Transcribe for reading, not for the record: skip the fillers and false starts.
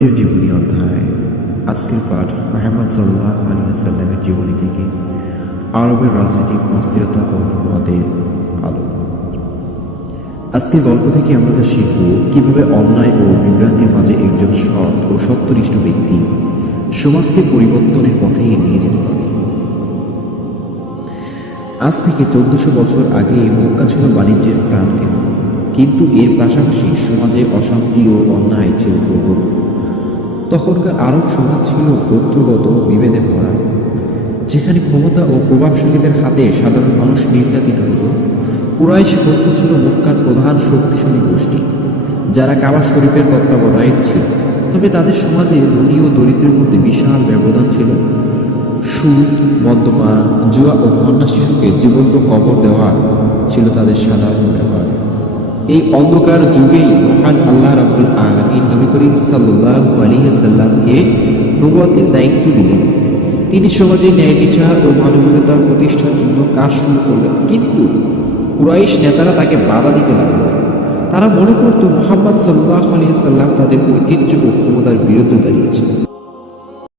এর জীবনী অধ্যায়। আজকের পাঠ মুহাম্মদ সাল্লাল্লাহু আলাইহি ওয়াসাল্লামের জীবনী থেকে আরবের রাজনৈতিক অস্থিরতা ও বিপদের আলো। আজকের গল্প থেকে আমরা যা শিখব, কিভাবে অন্যায় ও বিভ্রান্তির মাঝে একজন সৎ ও সত্যনিষ্ঠ ব্যক্তি সমাজকে পরিবর্তনের পথে নিয়ে যেতে পারে। আজ থেকে 1400 বছর আগে মক্কা ছিল বাণিজ্যের প্রাণকেন্দ্র, কিন্তু এর পাশাপাশি সমাজে অশান্তি ও অন্যায় ছিল প্রবল। তখনকার আরব সমাজ ছিল গোত্রগত বিভেদে ভরা, যেখানে ক্ষমতা ও প্রভাবশালীদের হাতে সাধারণ মানুষ নির্যাতিত হতো। কুরাইশ গোত্র ছিল মক্কার প্রধান শক্তিশালী গোষ্ঠী, যারা কাবা শরীফের তত্ত্বাবধায়ক ছিল। তবে তাদের সমাজে ধনী ও দরিদ্রের মধ্যে বিশাল ব্যবধান ছিল। সুদ, মদ্যপান, জুয়া ও কন্যা শিশুকে জীবন্ত কবর দেওয়া ছিল তাদের সাধারণ ব্যাপার। এই অন্ধকার যুগেই মহান আল্লাহ রাব্বুল আলামিন নবী করিম সাল্লাল্লাহু আলাইহি ওয়াসাল্লামকে নবুয়তের দায়িত্ব দিলেন। তিনি সমাজে ন্যায় বিচার ও মানবিকতা প্রতিষ্ঠার জন্য কাজ শুরু করলেন, কিন্তু কুরাইশ নেতারা তাকে বাধা দিতে লাগলো। তারা মনে করত মুহাম্মদ সাল্লাল্লাহু আলাইহি ওয়াসাল্লাম তাদের ঐতিহ্য ও ক্ষমতার বিরুদ্ধে দাঁড়িয়েছে।